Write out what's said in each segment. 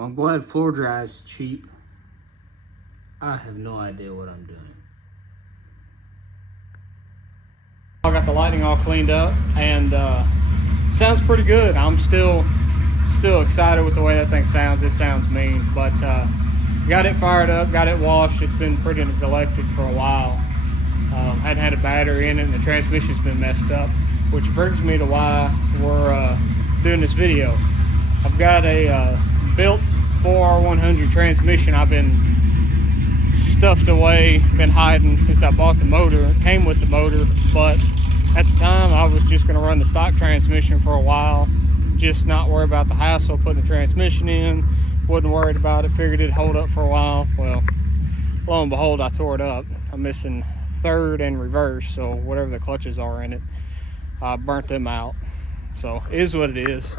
I'm glad floor dry is cheap. I have no idea what I'm doing. I got the lighting all cleaned up and sounds pretty good. I'm still excited with the way that thing sounds. It sounds mean, but got it fired up, got it washed. It's been pretty neglected for a while. Hadn't had a battery in it, and the transmission's been messed up, which brings me to why we're doing this video. I've got a built 4R100 transmission I've been stuffed away, been hiding since I bought the motor. It came with the motor, but at the time I was just going to run the stock transmission for a while, just not worry about the hassle of putting the transmission in. Wasn't worried about it, figured it'd hold up for a while. Well, lo and behold, I tore it up. I'm missing third and reverse, so whatever the clutches are in it, I burnt them out. So it is what it is.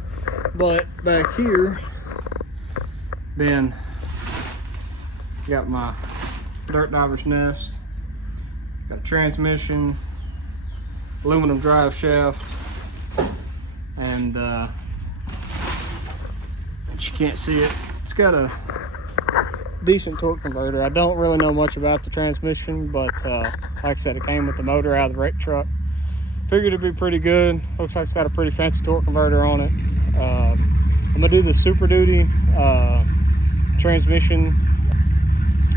But back here, got my dirt diver's nest, got a transmission, aluminum drive shaft, and but you can't see it. It's got a decent torque converter. I don't really know much about the transmission, but like I said, it came with the motor out of the wreck truck. Figured it'd be pretty good. Looks like it's got a pretty fancy torque converter on it. I'm gonna do the Super Duty transmission.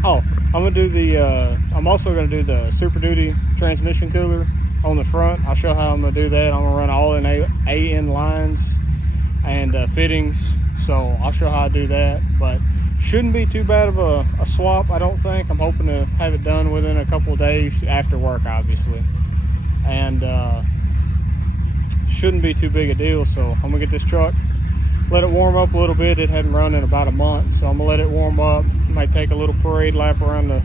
Oh, I'm also gonna do the Super Duty transmission cooler on the front. I'll show how I'm gonna do that. I'm gonna run all in AN lines and fittings, so I'll show how I do that. But shouldn't be too bad of a swap, I don't think. I'm hoping to have it done within a couple of days after work, obviously, and shouldn't be too big a deal. So I'm gonna get this truck, let it warm up a little bit. It hadn't run in about a month, so I'm gonna let it warm up. Might take a little parade lap around the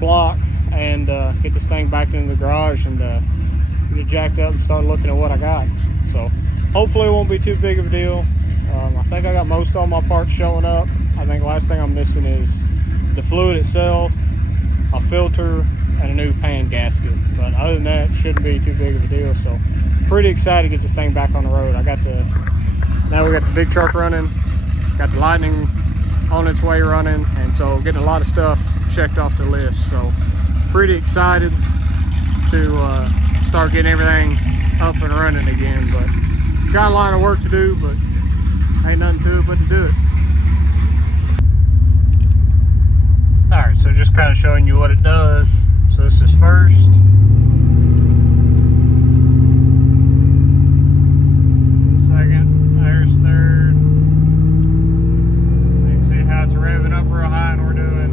block and get this thing back into the garage and get it jacked up and start looking at what I got. So hopefully it won't be too big of a deal. I think I got most all my parts showing up. I think the last thing I'm missing is the fluid itself, a filter, and a new pan gasket. But other than that, it shouldn't be too big of a deal. So pretty excited to get this thing back on the road. Now we got the big truck running, got the Lightning on its way running, and so getting a lot of stuff checked off the list. So pretty excited to start getting everything up and running again. But got a lot of work to do, but ain't nothing to it but to do it. All right, so just kind of showing you what it does. So this is first. Second, there's third. You can see how it's revving up real high, and we're doing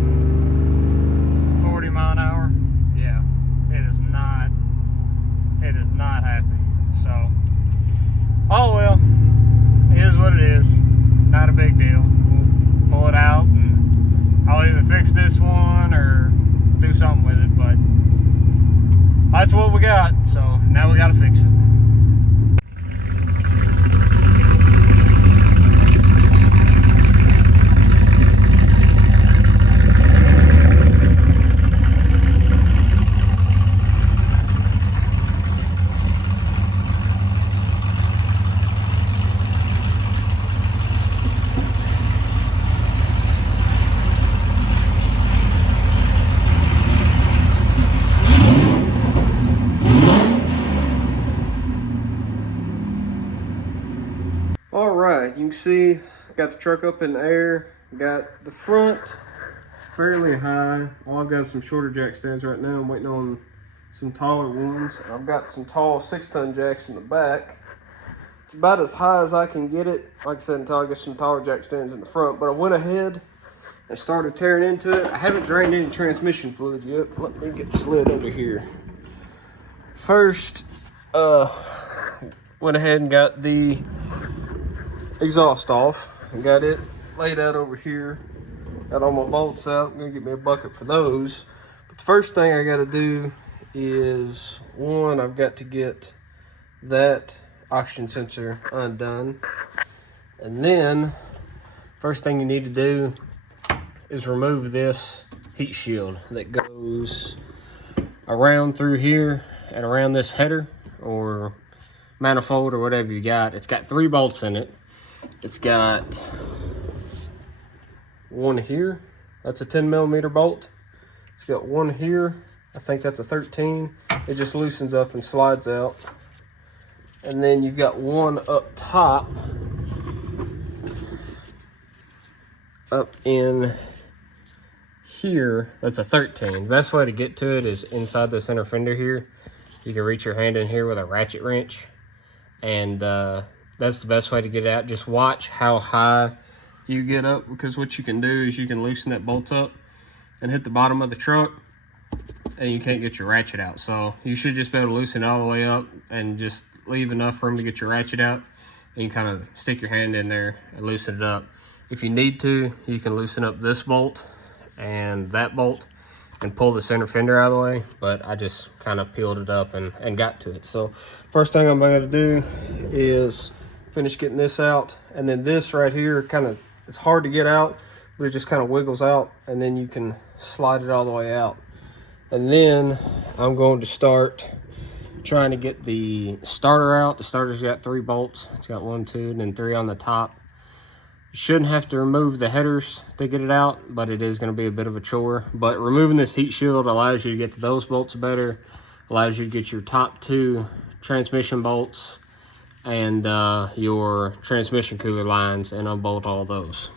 40 mile an hour. Yeah, it is not happy. So, oh well, it is what it is. Not a big deal. We'll pull it out, and I'll either fix this one or do something with it, but that's what we got. So now we got to fix it. Alright, you can see got the truck up in the air, got the front fairly high. I've got some shorter jack stands right now. I'm waiting on some taller ones. I've got some tall 6-ton jacks in the back. It's about as high as I can get it, like I said, until I get some taller jack stands in the front. But I went ahead and started tearing into it. I haven't drained any transmission fluid yet. Let me get the slid over here. First, went ahead and got the exhaust off and got it laid out over here. Got all my bolts out. I'm gonna get me a bucket for those. But the first thing I gotta do is, one, I've got to get that oxygen sensor undone. And then first thing you need to do is remove this heat shield that goes around through here and around this header or manifold or whatever you got. It's got 3 bolts in it. It's got one here. That's a 10mm bolt. It's got one here. I think that's a 13. It just loosens up and slides out. And then you've got one up top, up in here. That's a 13. Best way to get to it is inside the center fender here. You can reach your hand in here with a ratchet wrench, and that's the best way to get it out. Just watch how high you get up, because what you can do is you can loosen that bolt up and hit the bottom of the truck, and you can't get your ratchet out. So you should just be able to loosen it all the way up and just leave enough room to get your ratchet out, and you kind of stick your hand in there and loosen it up. If you need to, you can loosen up this bolt and that bolt and pull the center fender out of the way, but I just kind of peeled it up and got to it. So first thing I'm going to do is finish getting this out, and then this right here, kind of, it's hard to get out, but it just kind of wiggles out, and then you can slide it all the way out. And then I'm going to start trying to get the starter out. The starter's got 3 bolts. It's got 1, 2, and then 3 on the top. You shouldn't have to remove the headers to get it out, but it is going to be a bit of a chore. But removing this heat shield allows you to get to those bolts better, allows you to get your top 2 transmission bolts and your transmission cooler lines and unbolt all those.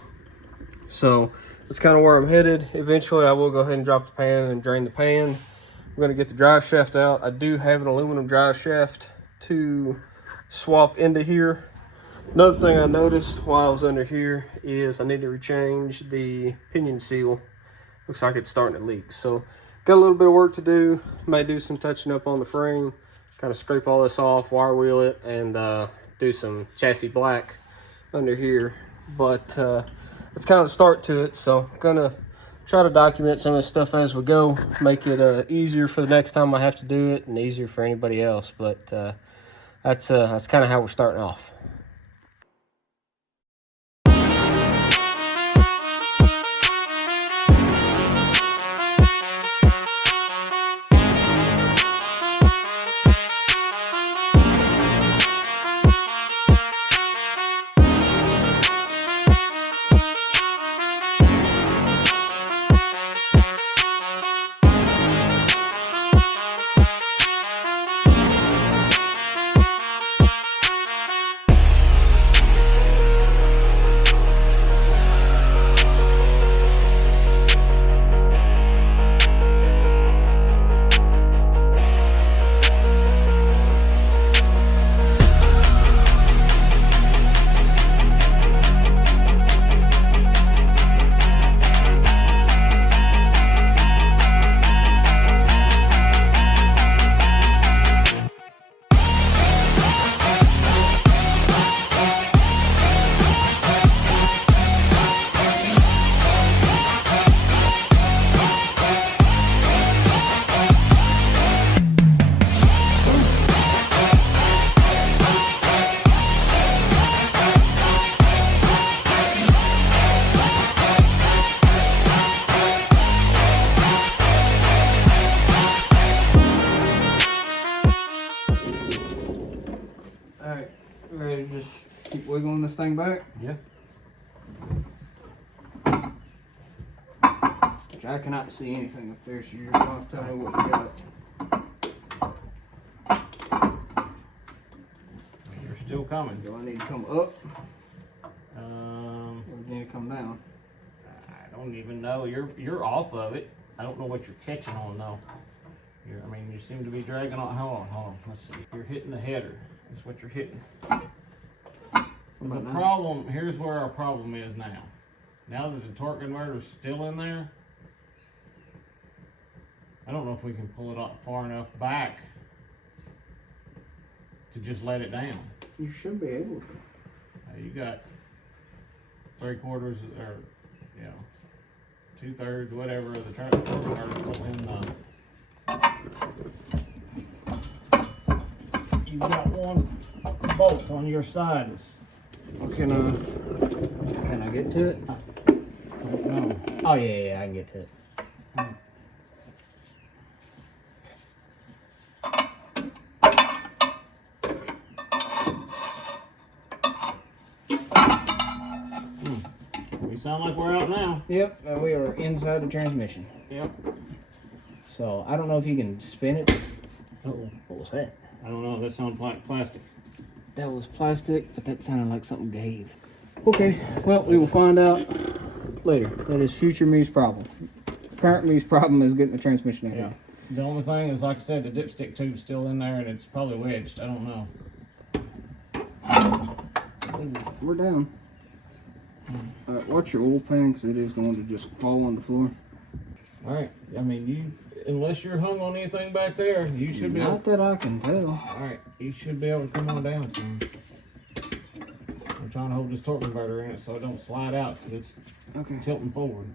So that's kind of where I'm headed. Eventually I will go ahead and drop the pan and drain the pan. I'm going to get the drive shaft out. I do have an aluminum drive shaft to swap into here. Another thing I noticed while I was under here is I need to rechange the pinion seal. Looks like it's starting to leak. So got a little bit of work to do. May do some touching up on the frame, kind of scrape all this off, wire wheel it, and do some chassis black under here. But it's kind of the start to it. So I'm going to try to document some of this stuff as we go, make it easier for the next time I have to do it and easier for anybody else. But that's kind of how we're starting off. Alright, ready to just keep wiggling this thing back? Yeah. Which I cannot see anything up there, so you're going to have to tell me what you got. You're still coming. Do I need to come up or Um, do I need to come down? I don't even know. You're off of it. I don't know what you're catching on though. I mean, you seem to be dragging on. Hold on. Let's see. You're hitting the header. That's what you're hitting. The problem, here's where our problem is now. Now that the torque converter's still in there, I don't know if we can pull it up far enough back to just let it down. You should be able to. You got 3/4 or, you know, 2/3, whatever of the torque converter in the. You've got one bolt on your side. Can I get to it? No. Oh yeah, I can get to it. We sound like we're out now. Yep, and we are inside the transmission. Yep. So I don't know if you can spin it. Oh, what was that? I don't know. That sounds like plastic. That was plastic, but that sounded like something gave. Okay, well, we will find out later. That is future me's problem. Current me's problem is getting the transmission out. Yeah. The only thing is, like I said, the dipstick tube's still in there and it's probably wedged. I don't know. We're down. Alright, watch your oil pan because it is going to just fall on the floor. All right. I mean, unless you're hung on anything back there, you should be. Not that I can tell. All right. You should be able to come on down some. I'm trying to hold this torque converter in it so it don't slide out because it's Okay. tilting forward.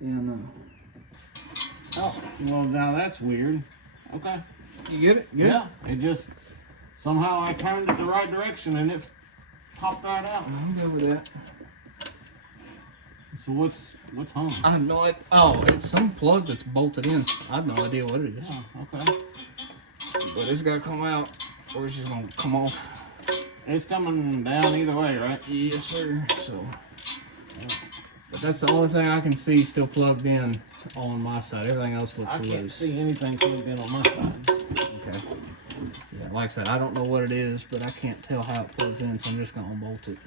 Yeah, no. Oh, well, now that's weird. Okay. You get it? Yeah. It just somehow I turned it the right direction and it popped right out. I'm good with that. So what's hung? I have no idea. Oh, it's some plug that's bolted in. I have no idea what it is. Oh, okay. But it's got to come out or it's just going to come off. It's coming down either way, right? Yes, sir. So, but that's the only thing I can see still plugged in on my side. Everything else looks I can't loose. see anything plugged in on my side. Okay. Yeah, like I said, I don't know what it is, but I can't tell how it plugs in, so I'm just going to unbolt it.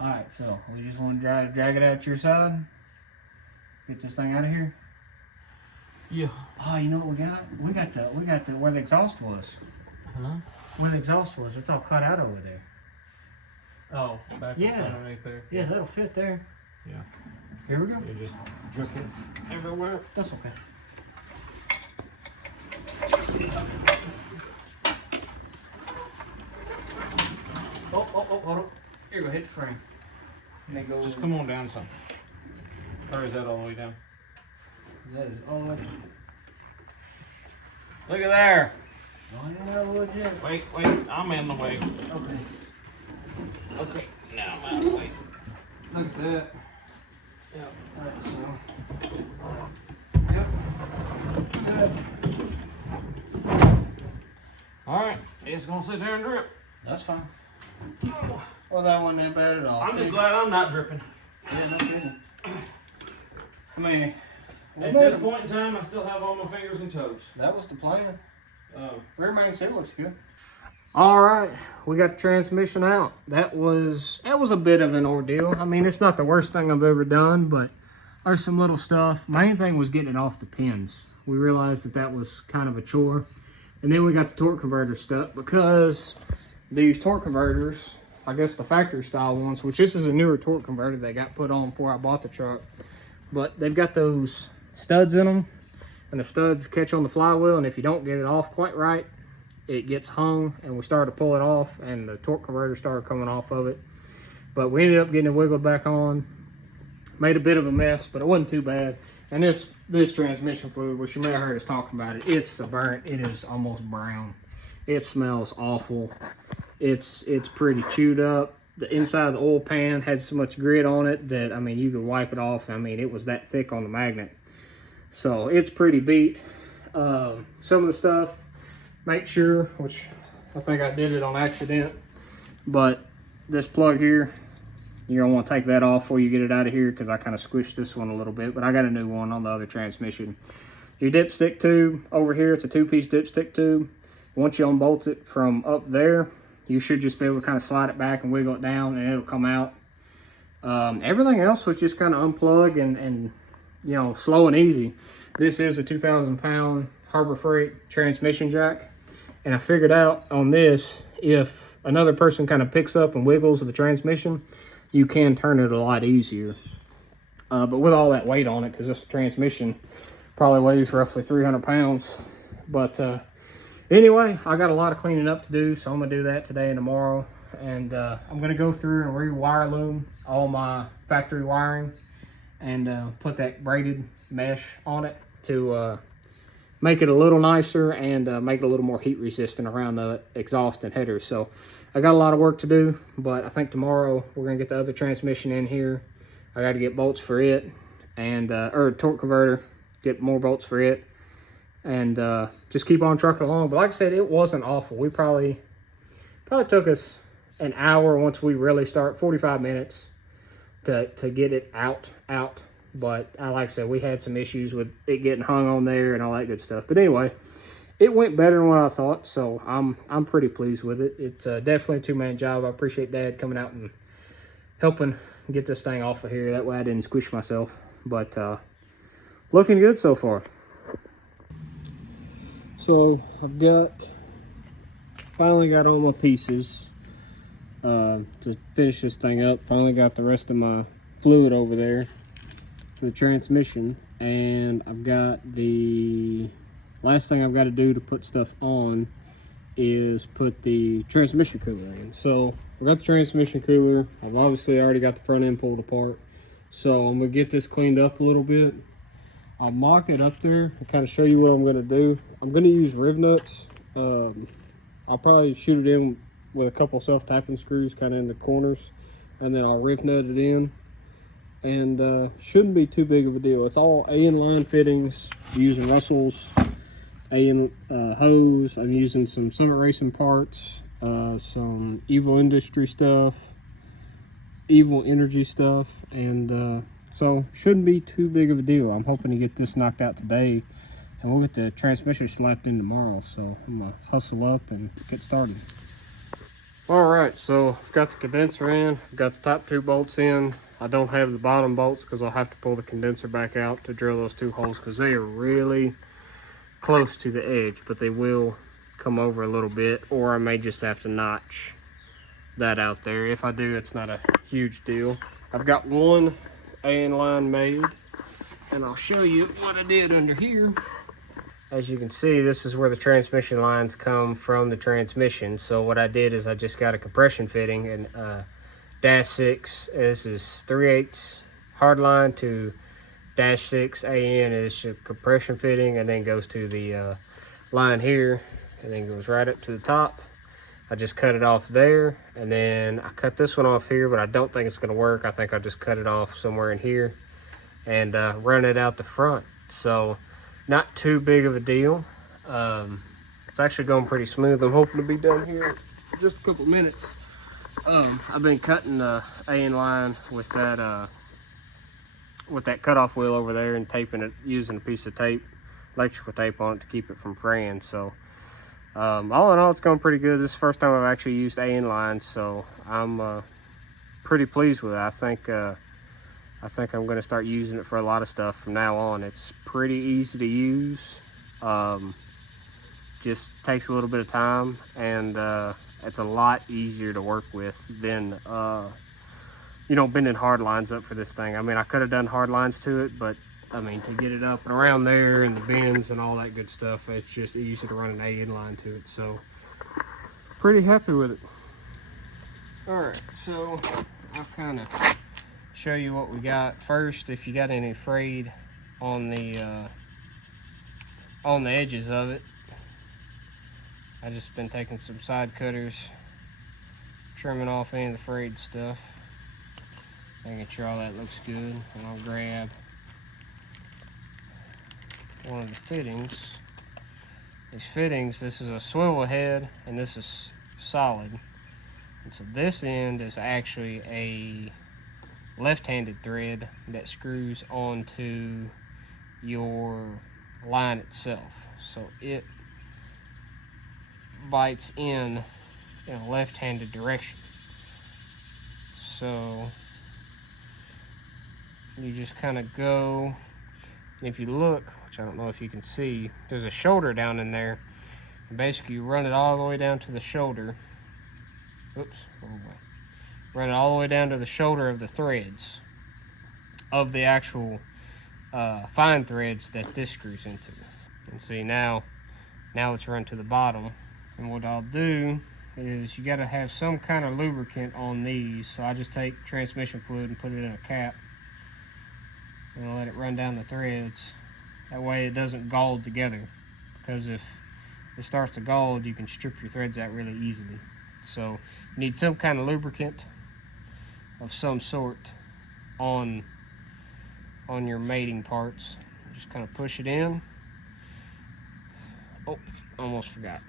Alright, so we just want to drag it out your side. Get this thing out of here. Yeah. Oh, you know what we got? We got the where the exhaust was. Huh? Where the exhaust was, it's all cut out over there. Oh, back Yeah. underneath there. Yeah, that'll fit there. Yeah. Here we go. You just jerk it everywhere. That's okay. Oh, hold on. Here, go hit the frame. And then go. Just come on down some. Or is that all the way down? That is all right. Look at there. Oh, yeah, legit. Wait, I'm in the way. Okay. Okay, now I'm out of the way. Look at that. Yep. Alright, so. Yep. Good. Alright, it's gonna sit there and drip. That's fine. Well, that wasn't that bad at all. I'm just glad I'm not dripping. Yeah, no kidding. I mean, At this point in time, I still have all my fingers and toes. that was the plan. Rear main seal looks good. All right, we got the transmission out. That was a bit of an ordeal. I mean, it's not the worst thing I've ever done, but there's some little stuff. Main thing was getting it off the pins. We realized that was kind of a chore. And then we got the torque converter stuck because these torque converters, I guess the factory style ones, which this is a newer torque converter they got put on before I bought the truck, but they've got those studs in them, and the studs catch on the flywheel, and if you don't get it off quite right, it gets hung, and we started to pull it off, and the torque converter started coming off of it. But we ended up getting it wiggled back on. Made a bit of a mess, but it wasn't too bad. And this transmission fluid, which you may have heard us talking about it, it's burnt. It is almost brown. It smells awful. It's pretty chewed up. The inside of the oil pan had so much grit on it that, I mean, you could wipe it off. I mean, it was that thick on the magnet. So it's pretty beat. Some of the stuff, make sure, which I think I did it on accident, but this plug here, you're gonna want to take that off before you get it out of here, because I kind of squished this one a little bit, but I got a new one on the other transmission. Your dipstick tube over here, it's a 2-piece dipstick tube. Once you unbolt it from up there, you should just be able to kind of slide it back and wiggle it down, and it'll come out. Everything else was just kind of unplug and you know, slow and easy. This is a 2,000-pound Harbor Freight transmission jack, and I figured out on this, if another person kind of picks up and wiggles the transmission, you can turn it a lot easier. But with all that weight on it, because this transmission probably weighs roughly 300 pounds. But anyway, I got a lot of cleaning up to do, so I'm gonna do that today and tomorrow. And I'm gonna go through and rewire loom all my factory wiring and put that braided mesh on it to make it a little nicer and make it a little more heat resistant around the exhaust and headers. So I got a lot of work to do, but I think tomorrow we're gonna get the other transmission in here. I got to get bolts for it, and or torque converter, get more bolts for it, and just keep on trucking along. But like I said, it wasn't awful. We probably took us an hour once we really start, 45 minutes to get it out. But like I said, we had some issues with it getting hung on there and all that good stuff. But anyway, it went better than what I thought, so I'm pretty pleased with it. It's definitely a two-man job. I appreciate Dad coming out and helping get this thing off of here. That way I didn't squish myself. But looking good so far. So I've finally got all my pieces to finish this thing up. Finally got the rest of my fluid over there for the transmission, and I've got the last thing I've got to do to put stuff on is put the transmission cooler in. So I got the transmission cooler. I've obviously already got the front end pulled apart, so I'm gonna get this cleaned up a little bit. I'll mock it up there and kind of show you what I'm gonna do. I'm gonna use riv nuts. I'll probably shoot it in with a couple self-tapping screws kind of in the corners, and then I'll riv nut it in, and shouldn't be too big of a deal. It's all A-in-line fittings, using Russell's A-in hose. I'm using some Summit Racing parts, some Evil Industry stuff, Evil Energy stuff, and so shouldn't be too big of a deal. I'm hoping to get this knocked out today, and we'll get the transmission slapped in tomorrow. So I'm gonna hustle up and get started. All right, so I've got the condenser in, I've got the top two bolts in. I don't have the bottom bolts because I'll have to pull the condenser back out to drill those two holes, because they are really close to the edge, but they will come over a little bit, or I may just have to notch that out there. If I do, it's not a huge deal. I've got one A-in-line made, and I'll show you what I did under here. As you can see, this is where the transmission lines come from the transmission. So what I did is I just got a compression fitting and -6. This is 3/8 hard line to -6 AN is a compression fitting, and then goes to the line here, and then goes right up to the top. I just cut it off there, and then I cut this one off here, but I don't think it's going to work. I think I'll just cut it off somewhere in here and run it out the front. So not too big of a deal. It's actually going pretty smooth. I'm hoping to be done here in just a couple minutes. I've been cutting the A-in-line with that cutoff wheel over there and taping it using a piece of tape, electrical tape on it to keep it from fraying. So all in all, it's going pretty good. This is the first time I've actually used A-in-line, so I'm pretty pleased with it. I think I'm going to start using it for a lot of stuff from now on. It's pretty easy to use. Just takes a little bit of time, and it's a lot easier to work with than bending hard lines up for this thing. I mean, I could have done hard lines to it, but I mean, to get it up and around there and the bends and all that good stuff, it's just easy to run an A-in-line to it. So pretty happy with it. All right, so I'll kind of show you what we got first. If you got any frayed on the edges of it, I just been taking some side cutters, trimming off any of the frayed stuff, making sure all that looks good. And I'll grab one of the fittings. These fittings, this is a swivel head and this is solid. And so this end is actually a left-handed thread that screws onto your line itself. So it bites in a left-handed direction. So you just kind of go, and if you look, which I don't know if you can see, there's a shoulder down in there. And basically you run it all the way down to the shoulder. Oops, wrong way. Run it all the way down to the shoulder of the threads of the actual fine threads that this screws into. And see, now it's run to the bottom. And what I'll do is, you got to have some kind of lubricant on these. So I just take transmission fluid and put it in a cap and I'll let it run down the threads. That way it doesn't gall together, because if it starts to gall, you can strip your threads out really easily. So need some kind of lubricant of some sort on your mating parts. Just kind of push it in. Oh, almost forgot.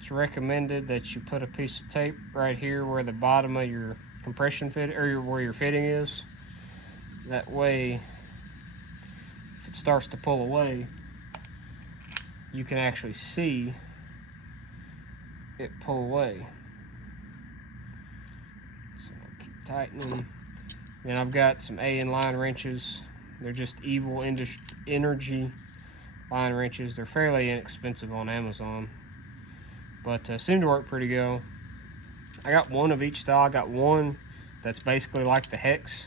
It's recommended that you put a piece of tape right here where the bottom of your compression fit, or where your fitting is. That way, if it starts to pull away, you can actually see it pull away. So I'll keep tightening. Then I've got some A-line wrenches. They're just Evil Energy line wrenches. They're fairly inexpensive on Amazon, but seem to work pretty good. I got one of each style. I got one that's basically like the Hex,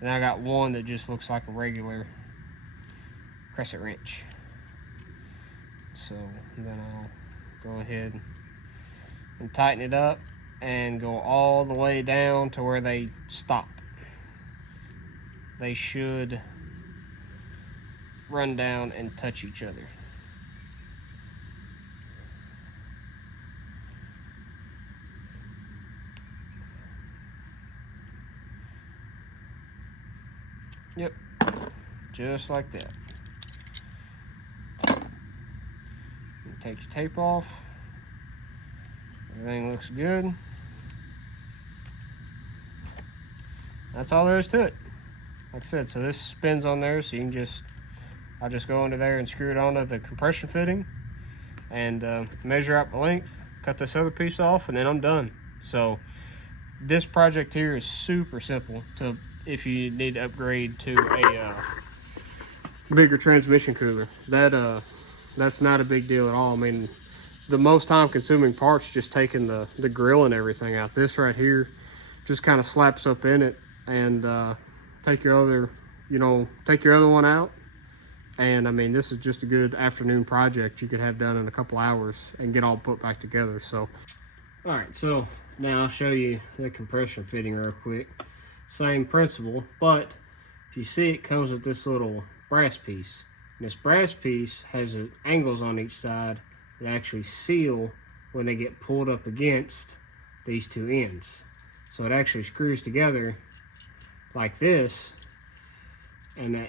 and I got one that just looks like a regular crescent wrench. So then I'll go ahead and tighten it up and go all the way down to where they stop. They should run down and touch each other. Yep, just like that. Take your tape off. Everything looks good. That's all there is to it. Like I said, so this spins on there, so you can I'll just go under there and screw it onto the compression fitting and measure out the length, cut this other piece off, and then I'm done. So this project here is super simple if you need to upgrade to a bigger transmission cooler. That's not a big deal at all. I mean, the most time consuming part's just taking the grill and everything out. This right here just kind of slaps up in it, and take your other one out. And I mean, this is just a good afternoon project you could have done in a couple hours and get all put back together. So all right, so now I'll show you the compression fitting real quick. Same principle, but if you see, it comes with this little brass piece. And this brass piece has angles on each side that actually seal when they get pulled up against these two ends. So it actually screws together like this, and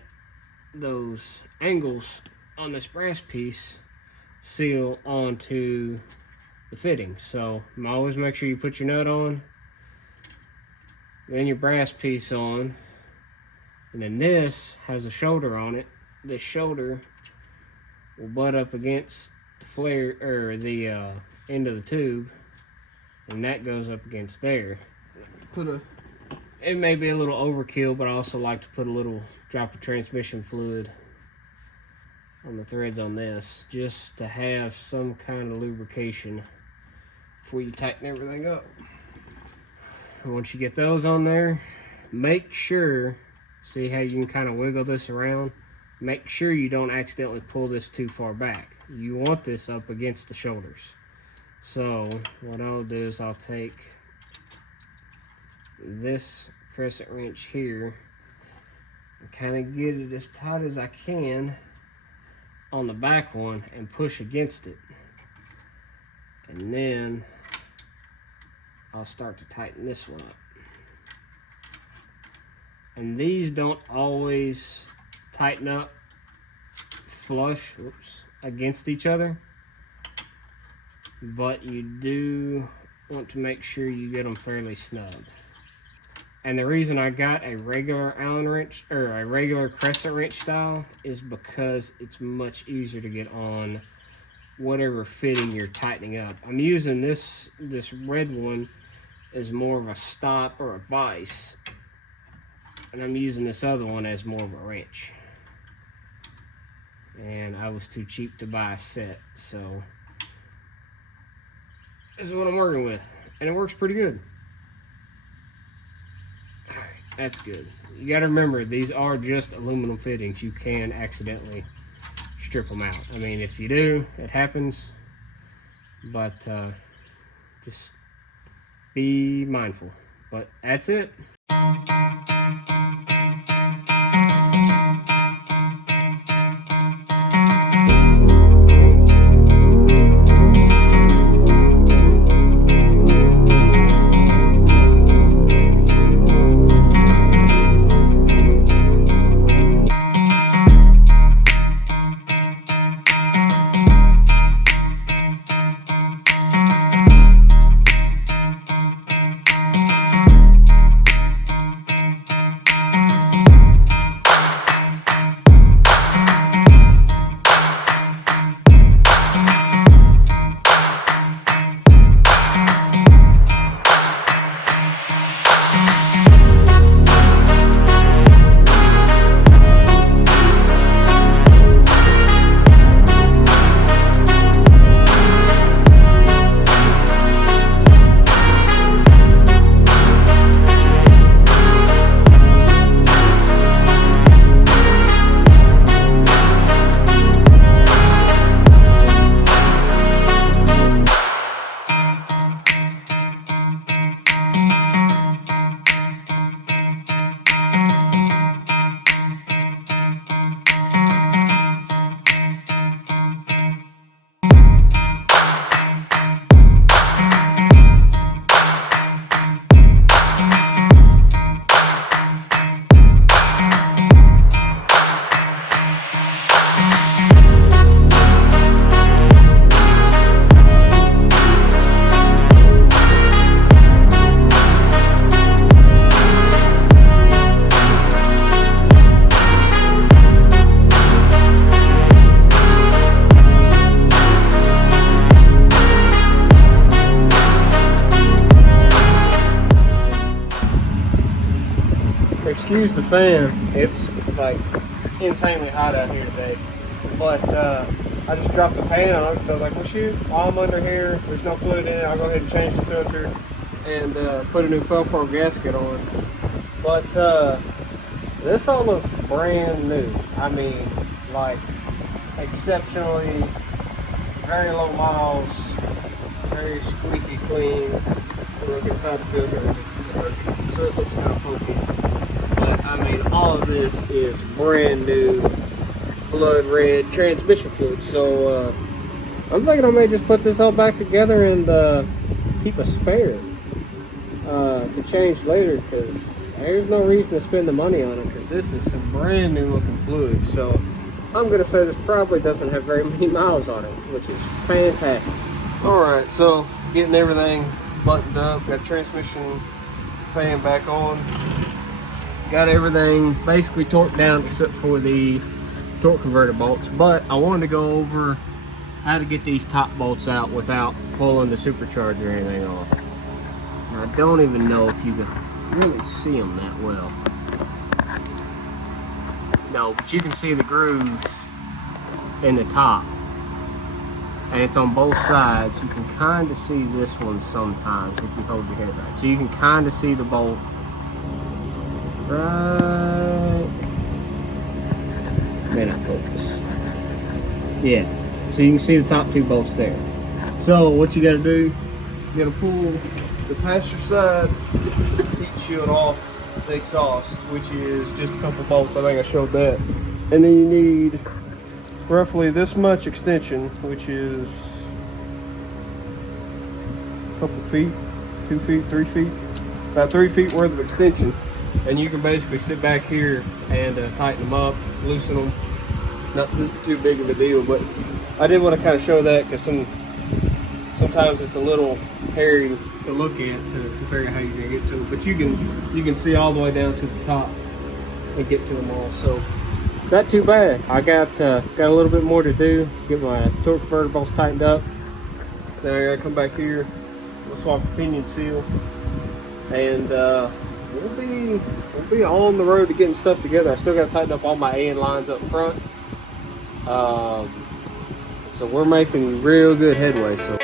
those angles on this brass piece seal onto the fitting. So always make sure you put your nut on, then your brass piece on, and then this has a shoulder on it. This shoulder will butt up against the flare, or the end of the tube, and that goes up against there. It may be a little overkill, but I also like to put a little drop of transmission fluid on the threads on this, just to have some kind of lubrication before you tighten everything up. And once you get those on there, make sure, see how you can kind of wiggle this around? Make sure you don't accidentally pull this too far back. You want this up against the shoulders. So what I'll do is I'll take this crescent wrench here and kind of get it as tight as I can on the back one and push against it, and then I'll start to tighten this one up. And these don't always tighten up flush against each other, but you do want to make sure you get them fairly snug. And the reason I got a regular Allen wrench, or a regular crescent wrench style, is because it's much easier to get on whatever fitting you're tightening up. I'm using this red one as more of a stop or a vise, and I'm using this other one as more of a wrench. And I was too cheap to buy a set, so this is what I'm working with, and it works pretty good. That's good. You got to remember, these are just aluminum fittings. You can accidentally strip them out. I mean, if you do, it happens, but just be mindful. But that's it. excuse the fan. It's like insanely hot out here today. But I just dropped the pan on it because I was like, well, shoot, while I'm under here, there's no fluid in it. I'll go ahead and change the filter and put a new Felpro gasket on. But this all looks brand new. I mean, like exceptionally very low miles, very squeaky clean. Look inside the filter, it's dark, so it looks kind of funky. But I mean, all of this is brand new, blood red transmission fluid. So I'm thinking I may just put this all back together and keep a spare to change later, because there's no reason to spend the money on it, because this is some brand new looking fluid. So I'm gonna say this probably doesn't have very many miles on it, which is fantastic. All right, so getting everything buttoned up, got transmission fan back on, got everything basically torqued down except for the torque converter bolts. But I wanted to go over how to get these top bolts out without pulling the supercharger or anything off. And I don't even know if you can really see them that well. No, but you can see the grooves in the top. And it's on both sides. You can kind of see this one sometimes if you hold your head back. So you can kind of see the bolt right. May not focus. Yeah. So you can see the top two bolts there. So what you got to do? You got to pull the passenger side heat shield off the exhaust, which is just a couple bolts. I think I showed that. And then you need roughly this much extension, which is a couple feet, 2 feet, 3 feet, about 3 feet worth of extension. And you can basically sit back here and tighten them up, loosen them. Not too big of a deal, but I did want to kind of show that because sometimes it's a little hairy to look at to figure out how you're gonna get to them. But you can see all the way down to the top and get to them all. So not too bad. I got a little bit more to do. Get my torque converter bolts tightened up. Then I gotta come back here. We'll swap the pinion seal, and we'll be on the road to getting stuff together. I still gotta tighten up all my AN lines up front. So we're making real good headway. So.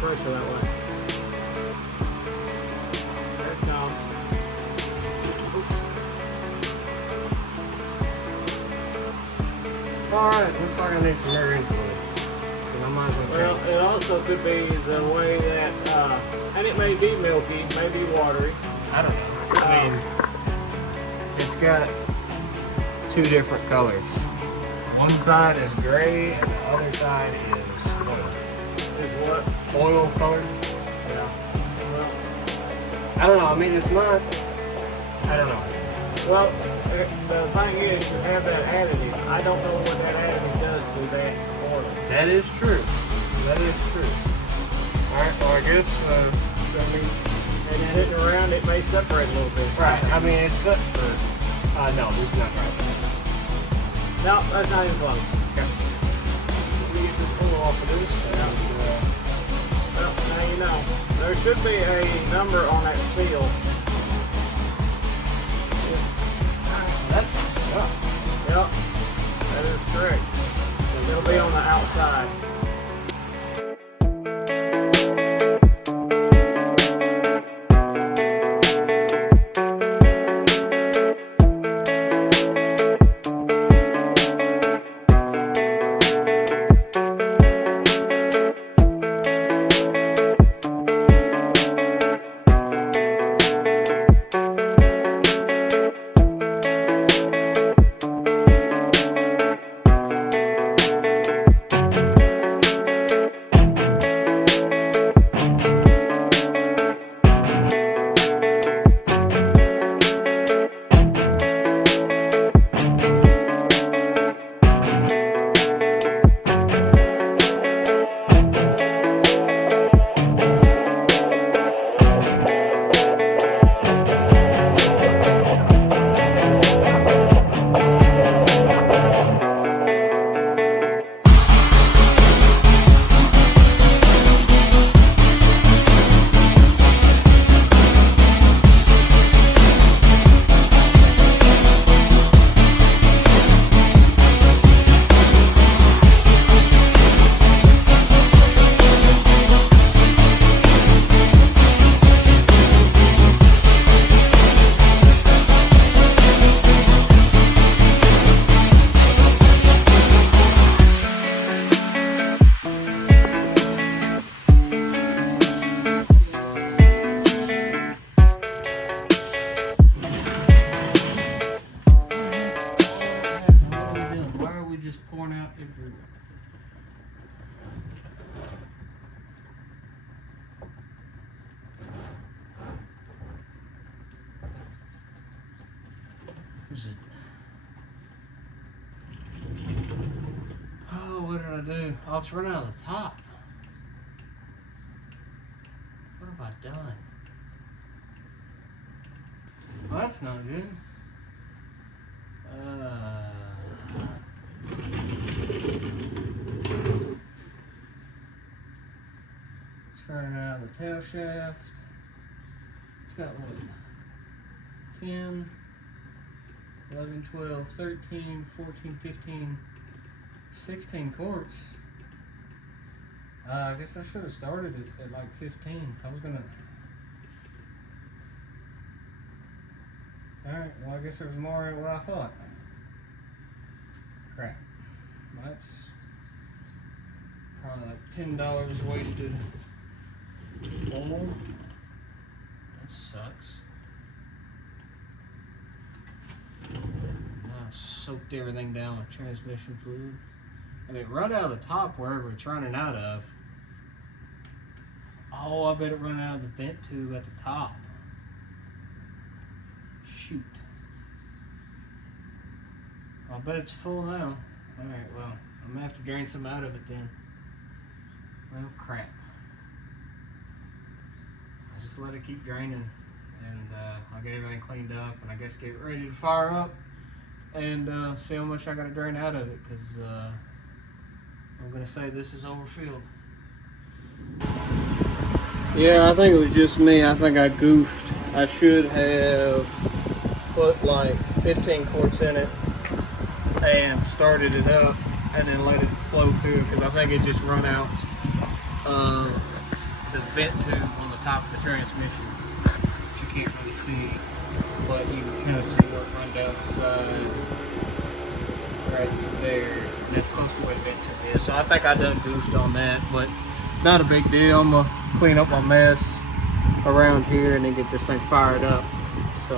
Pressure that way. There it comes. Alright, looks like I need some air influence. Well, it also could be the way that, and it may be milky, may be watery. I don't know. I mean, it's got two different colors. One side is gray and the other side is oil. Is what? Oil colored? Yeah. Well, I don't know. I mean, it's not. I don't know. Well, the thing is, you have that additive. I don't know what that additive does to that oil. That is true. That is true. Alright, well, I guess, I mean, maybe sitting around, it may separate a little bit. Right. I mean, it's set for. No, this is not right. No, that's not even close. Okay. Let me get this oil off of this. Well, now you know. There should be a number on that seal. That sucks. Yep, that is correct. It'll be on the outside. Is it? Oh, what did I do? Oh, it's running out of the top. What have I done? Well, that's not good. It's running out of the tail shaft. It's got what? 10, 11, 12, 13, 14, 15, 16 quarts. I guess I should have started it at like 15. I was gonna. Alright, well, I guess there was more in it what I thought. Crap. That's probably like $10 wasted. Oh, that sucks. Now I soaked everything down with transmission fluid. I mean, right out of the top, wherever it's running out of. Oh, I bet it running out of the vent tube at the top. Shoot. I bet it's full now. Alright, well, I'm gonna have to drain some out of it then. Well, crap. I'll just let it keep draining, and I'll get everything cleaned up, and I guess get it ready to fire up, and see how much I gotta drain out of it, because I'm gonna say this is overfilled. Yeah, I think it was just me. I think I goofed. I should have put like 15 quarts in it and started it up and then let it flow through, because I think it just run out the vent tube on the top of the transmission, which you can't really see, but you can kind of see what run down the side right there, and that's close to where the vent tube is. So I think I done goofed on that, but not a big deal. I'm gonna clean up my mess around here and then get this thing fired up, so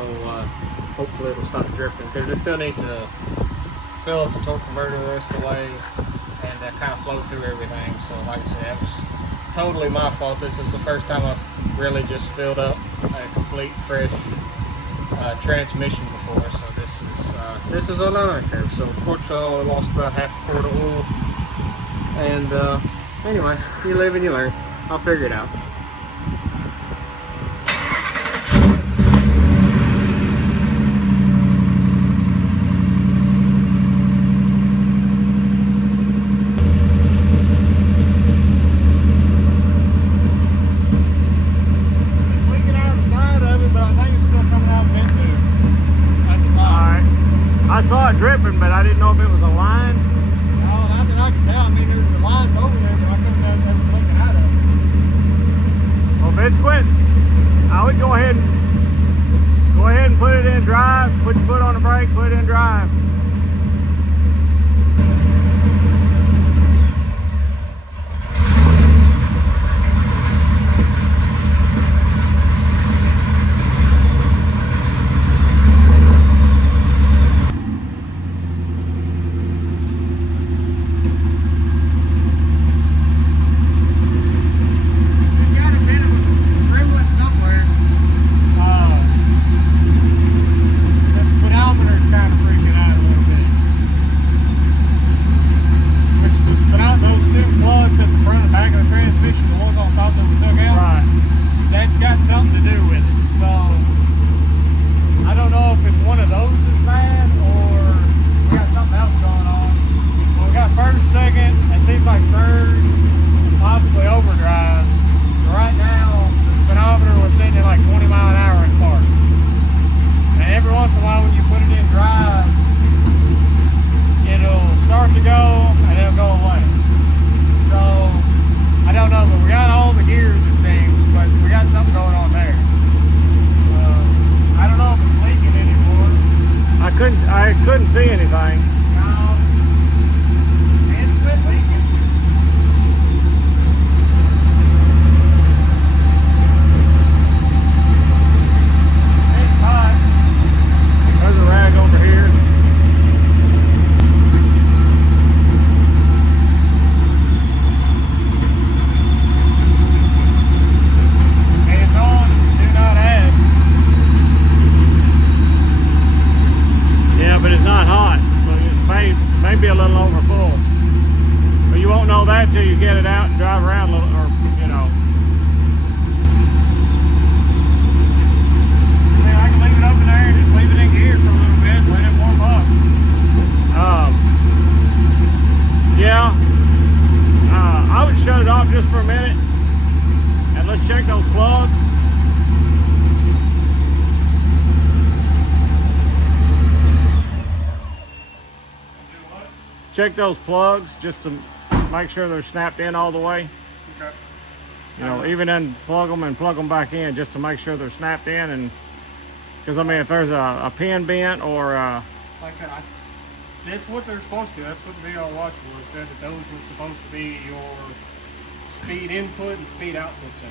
hopefully it'll stop dripping, because it still needs to fill up the torque converter the rest of the way and kind of flow through everything. So like I said, it was totally my fault. This is the first time I've really just filled up a complete fresh transmission before, so this is a learning curve. So unfortunately I only lost about half a quart of oil, and anyway, you live and you learn. I'll figure it out. I saw it dripping, but I didn't know if it was a line. No, not that I can tell. I mean, there's a line over there, but I couldn't tell if it was leaking out of it. Well, if it's quit, I would go ahead and put it in drive. Put your foot on the brake, put it in drive. I couldn't see anything. There's a rag over here. drive around a little, or you know. Yeah, I can leave it up in there and just leave it in gear for a little bit, let it warm up. Yeah, I would shut it off just for a minute, and let's check those plugs. Check those plugs just to make sure they're snapped in all the way. Okay. You know, even unplug them and plug them back in just to make sure they're snapped in. And because I mean, if there's a pin bent or Like I said, that's what they're supposed to. That's what the video I watched was said that those were supposed to be your speed input and speed output sensors.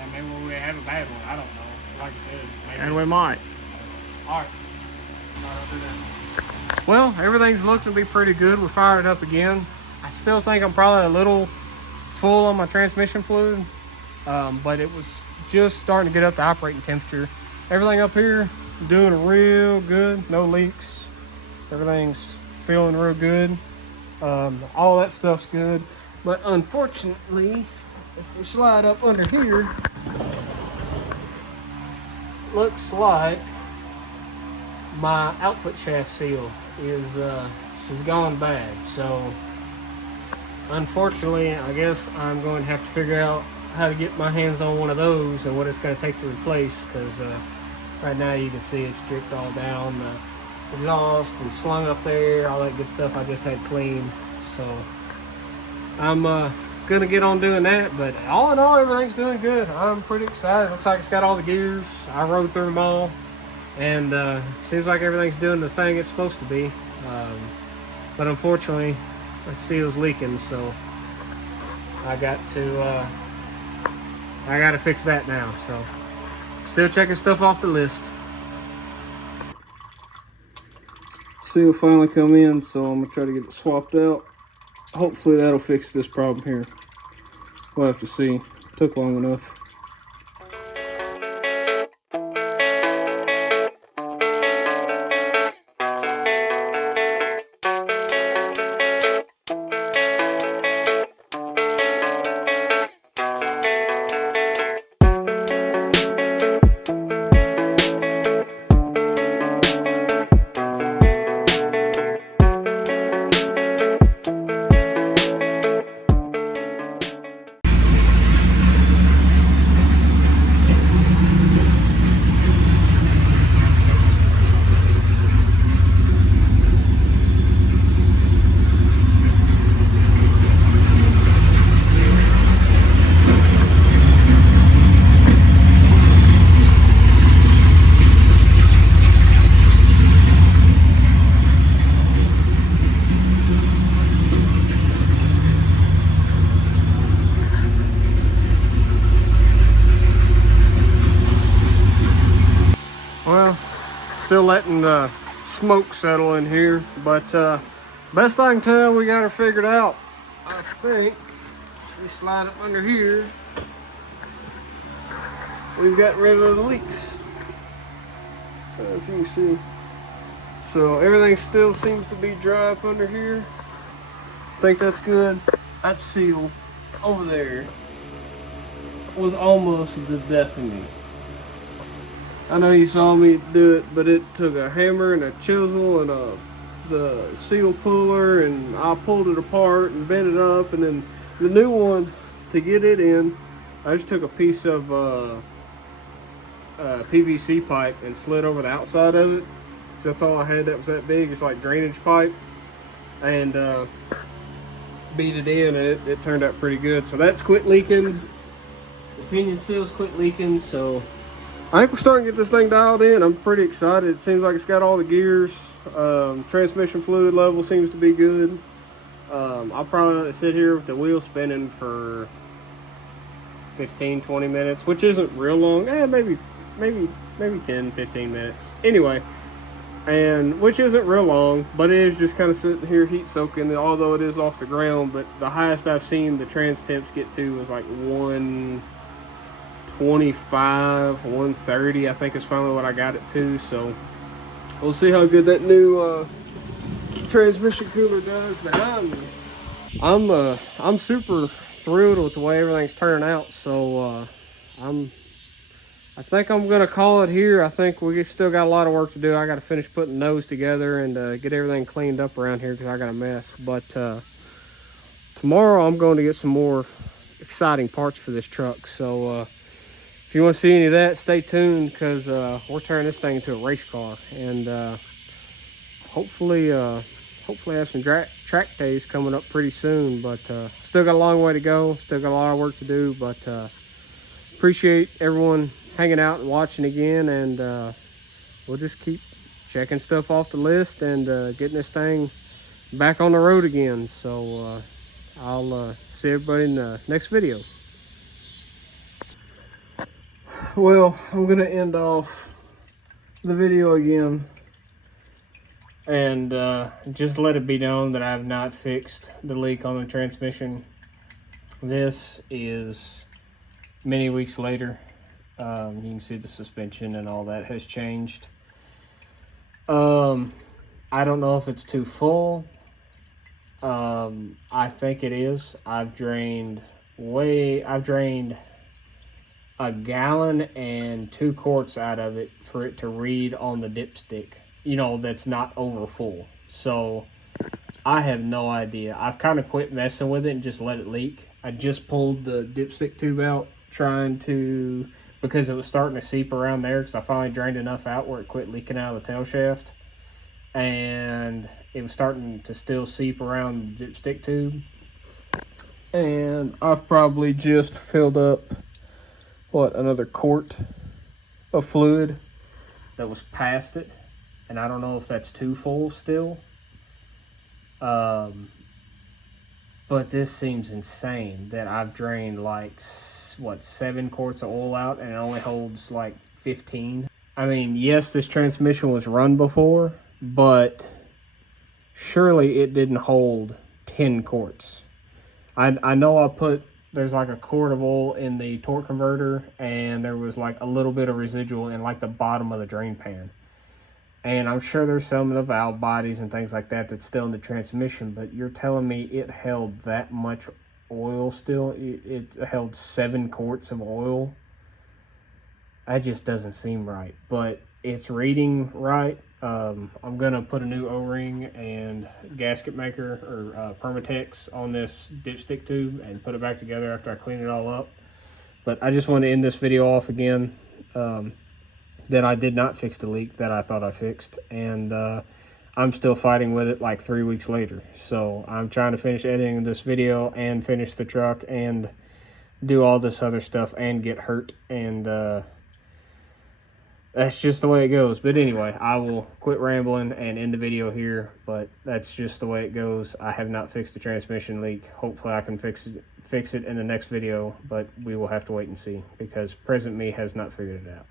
And maybe we have a bad one. I don't know. Like I said, maybe and we might. All right. I'll do that. Well, everything's looking to be pretty good. We're fired up again. I still think I'm probably a little full on my transmission fluid, but it was just starting to get up to operating temperature. Everything up here doing real good, no leaks. Everything's feeling real good. All that stuff's good, but unfortunately, if we slide up under here, looks like my output shaft seal is she's gone bad. So unfortunately, I guess I'm going to have to figure out how to get my hands on one of those and what it's going to take to replace, because right now you can see it's dripped all down the exhaust and slung up there, all that good stuff I just had cleaned. So I'm gonna get on doing that, but all in all, everything's doing good. I'm pretty excited. Looks like it's got all the gears. I rode through them all, and seems like everything's doing the thing it's supposed to be. But unfortunately, the seal's leaking, so I got to fix that now. So still checking stuff off the list. Seal finally come in, so I'm gonna try to get it swapped out. Hopefully that'll fix this problem here. We'll have to see. Took long enough. Well, still letting the smoke settle in here, but best I can tell, we got her figured out. I think if we slide up under here, we've got rid of the leaks. If you can see. So everything still seems to be dry up under here. I think that's good. That seal over there was almost the death of me. I know you saw me do it, but it took a hammer and a chisel and the seal puller, and I pulled it apart and bent it up, and then the new one, to get it in, I just took a piece of PVC pipe and slid over the outside of it. So that's all I had that was that big. It's like drainage pipe, and beat it in, and it turned out pretty good. So that's quit leaking. The pinion seal's quit leaking, so I think we're starting to get this thing dialed in. I'm pretty excited. It seems like it's got all the gears. Transmission fluid level seems to be good. I'll probably sit here with the wheel spinning for 15-20 minutes, which isn't real long. Maybe 10-15 minutes. Anyway, and which isn't real long, but it is just kind of sitting here heat soaking, although it is off the ground. But the highest I've seen the trans temps get to was like 125, 130, I think is finally what I got it to. So we'll see how good that new transmission cooler does behind me. I'm super thrilled with the way everything's turning out. So I think I'm gonna call it here. I think we still got a lot of work to do. I got to finish putting those together and get everything cleaned up around here because I got a mess. But tomorrow I'm going to get some more exciting parts for this truck. So if you want to see any of that, stay tuned because we're turning this thing into a race car, and hopefully have some track days coming up pretty soon. But still got a long way to go. Still got a lot of work to do. But appreciate everyone hanging out and watching again, and we'll just keep checking stuff off the list and getting this thing back on the road again. So I'll see everybody in the next video. Well, I'm gonna end off the video again And just let it be known that I have not fixed the leak on the transmission. This is many weeks later. You can see the suspension and all that has changed. I don't know if it's too full. I think it is. I've drained a gallon and 2 quarts out of it for it to read on the dipstick, you know, that's not over full. So I have no idea. I've kind of quit messing with it and just let it leak. I just pulled the dipstick tube out because it was starting to seep around there, because I finally drained enough out where it quit leaking out of the tail shaft, and it was starting to still seep around the dipstick tube. And I've probably just filled up another quart of fluid That was past it, and I don't know if that's too full still. But this seems insane that I've drained like 7 quarts of oil out and it only holds like 15. I mean, yes, this transmission was run before, but surely it didn't hold 10 quarts. I know there's like a quart of oil in the torque converter, and there was like a little bit of residual in like the bottom of the drain pan. And I'm sure there's some of the valve bodies and things like that that's still in the transmission, but you're telling me it held that much oil still? It held 7 quarts of oil? That just doesn't seem right, but it's reading right. I'm gonna put a new O-ring and gasket maker or Permatex on this dipstick tube and put it back together after I clean it all up. But I just want to end this video off again. That I did not fix the leak that I thought I fixed, and I'm still fighting with it like 3 weeks later. So I'm trying to finish editing this video and finish the truck and do all this other stuff and get hurt, and that's just the way it goes. But anyway, I will quit rambling and end the video here, but that's just the way it goes. I have not fixed the transmission leak. Hopefully I can fix it in the next video, but we will have to wait and see because present me has not figured it out.